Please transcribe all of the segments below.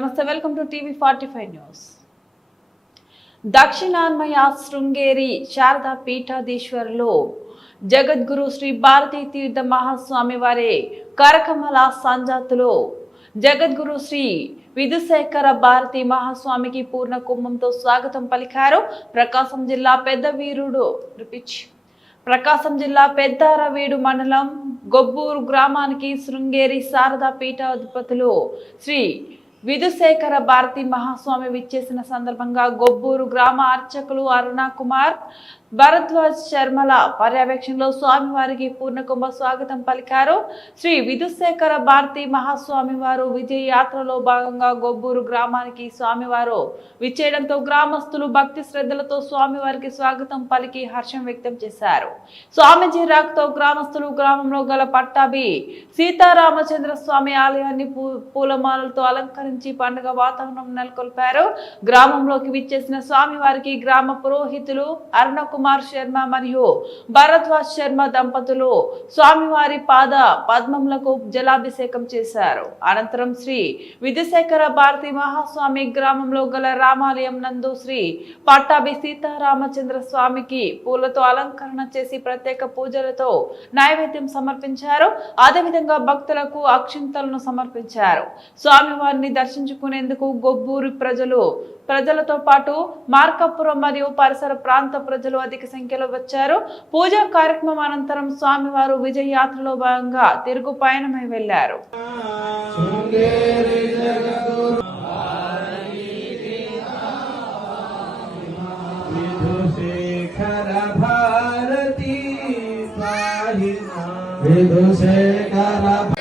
నమస్తే welcome to TV forty five news. దక్షిణాన్మయ Sringeri Sharada పీఠాధీశ్వరులు జగద్గురు శ్రీ భారతీ తీర్థ మహాస్వామి వారి కరకమల సంజాతులు జగద్గురు శ్రీ విధుశేఖర భారతి మహాస్వామికి పూర్ణ కుంభంతో స్వాగతం పలికారు ప్రకాశం జిల్లా పెద్ద వీరుడు రిపిచ్. ప్రకాశం జిల్లా పెద్దారవీడు మండలం గొబ్బూరు గ్రామానికి శృంగేరి శారదా పీఠాధిపతులు శ్రీ విధుశేఖర భారతి మహాస్వామి విచ్చేసిన సందర్భంగా గొబ్బూరు గ్రామ అర్చకులు అరుణ కుమార్ భరద్వాజ్ శర్మల పర్యవేక్షణలో స్వామివారికి పూర్ణకుంభ స్వాగతం పలికారు. శ్రీ విధుశేఖర భారతి మహాస్వామి వారు విజయ యాత్రలో భాగంగా గొబ్బూరు గ్రామానికి స్వామివారు విచ్చేయడంతో గ్రామస్తులు భక్తి శ్రద్ధలతో స్వామివారికి స్వాగతం పలికి హర్షం వ్యక్తం చేశారు. స్వామిజీ రాకతో గ్రామస్తులు గ్రామంలో గల పట్టాభి సీతారామచంద్ర స్వామి ఆలయాన్ని పూ- పూలమాలలతో అలంకరించి పండుగ వాతావరణం నెలకొల్పారు. గ్రామంలోకి విచ్చేసిన స్వామివారికి గ్రామ పురోహితులు అరుణకు కుమార్ శర్మ మరియు భరద్వాజ్ శర్మ దంపతులు స్వామివారి పాద పద్మములకు జలాభిషేకం చేశారు. అనంతరం శ్రీ విధుశేఖర భారతి మహాస్వామి గ్రామంలో గల రామాలయం నందు శ్రీ పట్టాభి సీతారామచంద్ర స్వామికి పూలతో అలంకరణ చేసి ప్రత్యేక పూజలతో నైవేద్యం సమర్పించారు. అదేవిధంగా భక్తులకు అక్షింతలను సమర్పించారు. స్వామివారిని దర్శించుకునేందుకు గొబ్బూరి ప్రజలు ప్రజలతో పాటు మార్కాపురం మరియు పరిసర ప్రాంత ప్రజలు అధిక సంఖ్యలో వచ్చారు. పూజా కార్యక్రమం అనంతరం స్వామివారు విజయ యాత్రలో భాగంగా తిరుగు పయనమై వెళ్ళారు విధుశేఖర భారతి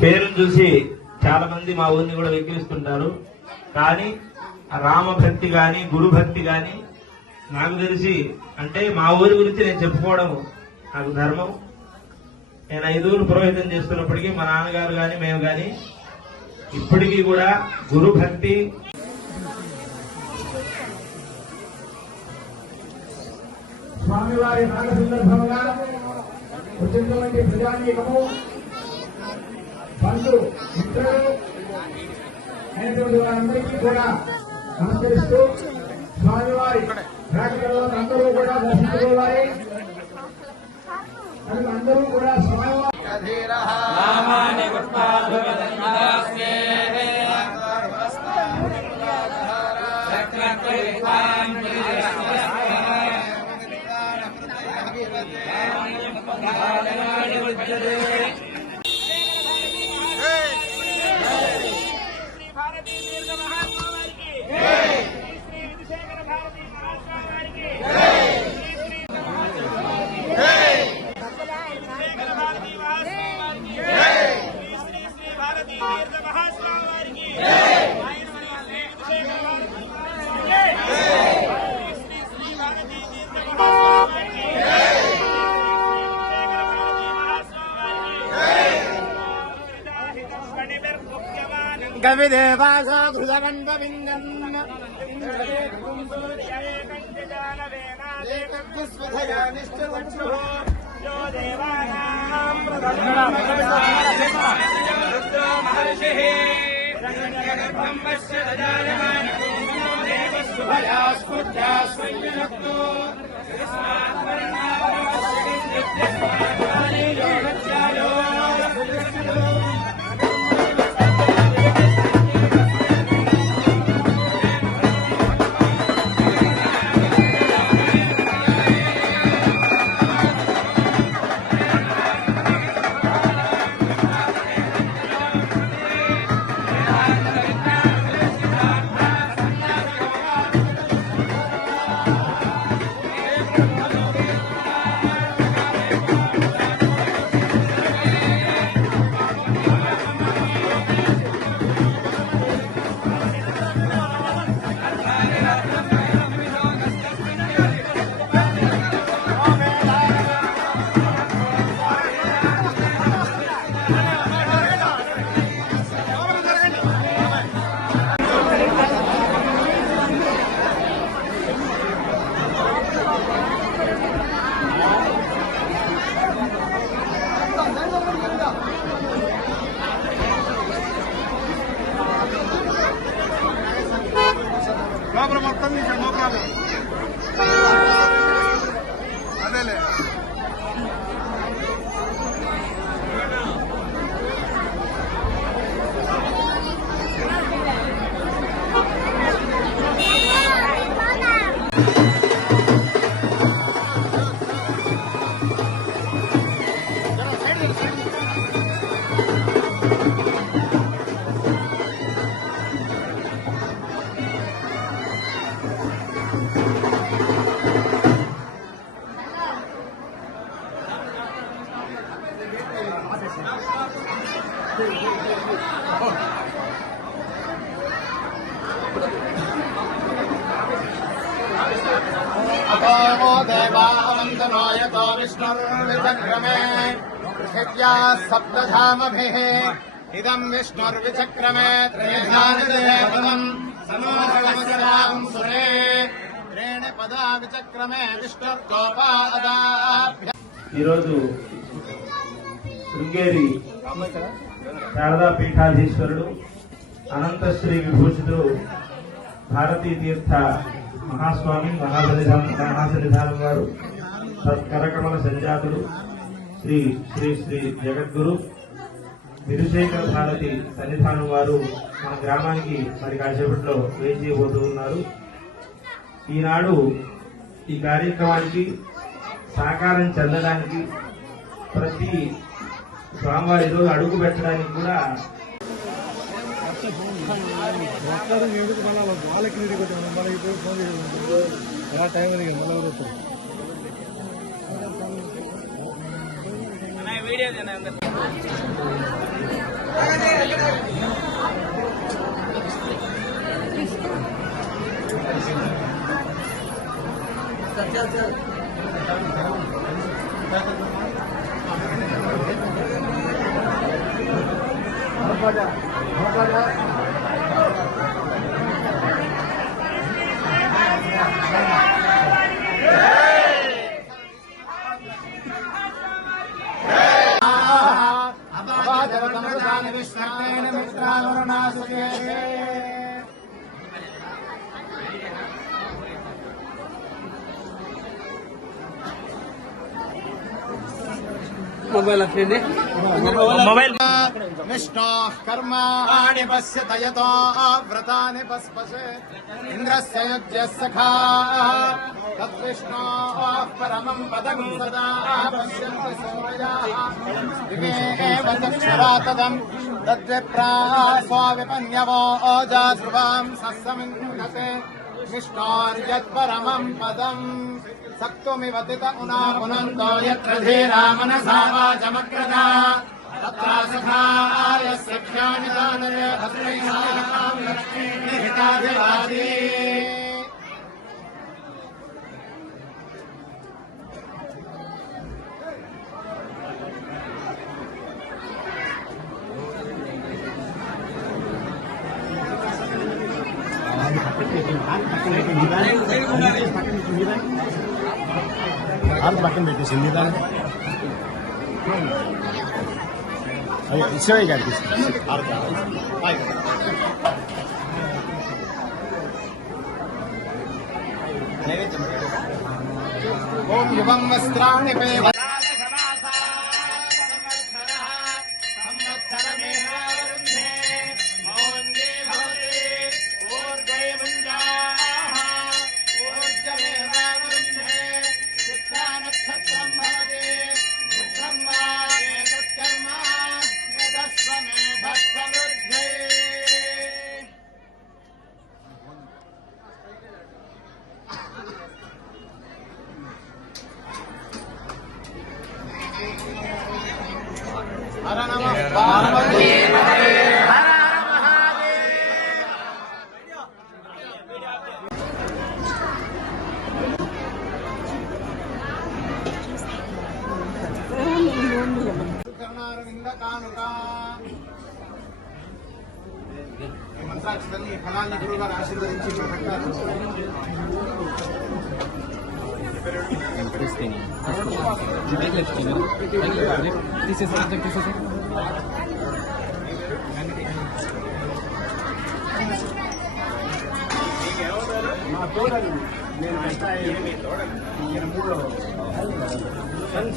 పేరును చూసి చాలా మంది మా ఊరిని కూడా వెక్కిరిస్తుంటారు. కానీ రామభక్తి కానీ గురుభక్తి భక్తి నాకు తెలిసి అంటే మా ఊరి గురించి నేను చెప్పుకోవడం నాకు ధర్మం. నేను ఐదుగురు పురోహితం చేస్తున్నప్పటికీ మా నాన్నగారు కానీ మేము కానీ ఇప్పటికీ కూడా గురు భక్తి స్వామివారి నాగ సందర్భంగా వచ్చినటువంటి ప్రజానీకము బంధు మిత్రులు అయినటువంటి వారందరికీ కూడా నమస్కరిస్తూ స్వామివారి రాకడలో అందరూ కూడా దర్శించుకోవాలి. అందరూ కూడా స్వామివారి यो देवानाम् रुद्रो महर्षिः रङ्गगर्भम् पश्य ददायमानो देवस्वभया स्फूर्त्या स्वय्यशक्तो यस्मात्मरणावरमस्ति यस्मात्माने योगत्यायो अतोमो देवावन्दनायतो विष्णुर्विचक्रमे पृथिव्या सप्तधामभिः इदम् त्रेण पदा विचक्रमे विष्णुर्गोपा శృంగేరి శారదా పీఠాధీశ్వరుడు అనంతశ్రీ విభూషితుడు భారతీ తీర్థ మహాస్వామి మహాసన్నిధానం మహాసన్నిధానం వారు కరకమల సంజాతుడు శ్రీ శ్రీ శ్రీ జగద్గురు విరుశేఖర భారతి సన్నిధానం వారు మన గ్రామానికి మరి కాసేపట్లో వేయించబోతూ ఉన్నారు ఈనాడు ఈ కార్యక్రమానికి సహకారం చెందడానికి ప్రతి స్వామివారు ఈరోజు అడుగు పెట్టడానికి కూడా ఒక్కరు నీటికి మళ్ళీ వాళ్ళకి నీటికి వచ్చాను మళ్ళీ ఇప్పుడు ఫోన్ చేయడం టైం అది మళ్ళీ ఎవరు వస్తారు వీడియో మొబైల్ అట్లండి మొబైల్ నిష్ణాః కర్మాణి పశ్యత యతో వ్రతాని పస్పశే ఇంద్రస్య యుజ్య సఖా తద్విష్ణోః పరమం పదం సదా పశ్యంతు సూరయాః దివేవ చక్షురాతదం తద్విప్రా స్వావిపన్యవో ఓజా ధ్రువాం సస్సమింగసే यत्परमं पदम्। सक्तुमिवतित उना पुनन्तो यत्र धीरा मनसा वाचमग्रता तत्रा सखायस्य भ्यामिदानय भद्रैः मेटे సింధిదాన అయ్యో ఇసేయ్ గారికి అర్థం హాయ్ నైవేద్యం ఓం యువం వస్త్రాణి పేవ కానుక. మంత్రాక్షరాన్ని ఫలాన్ని గురువు గారు ఆశీర్వదించి మా తోడలు ಸಣ್ಣ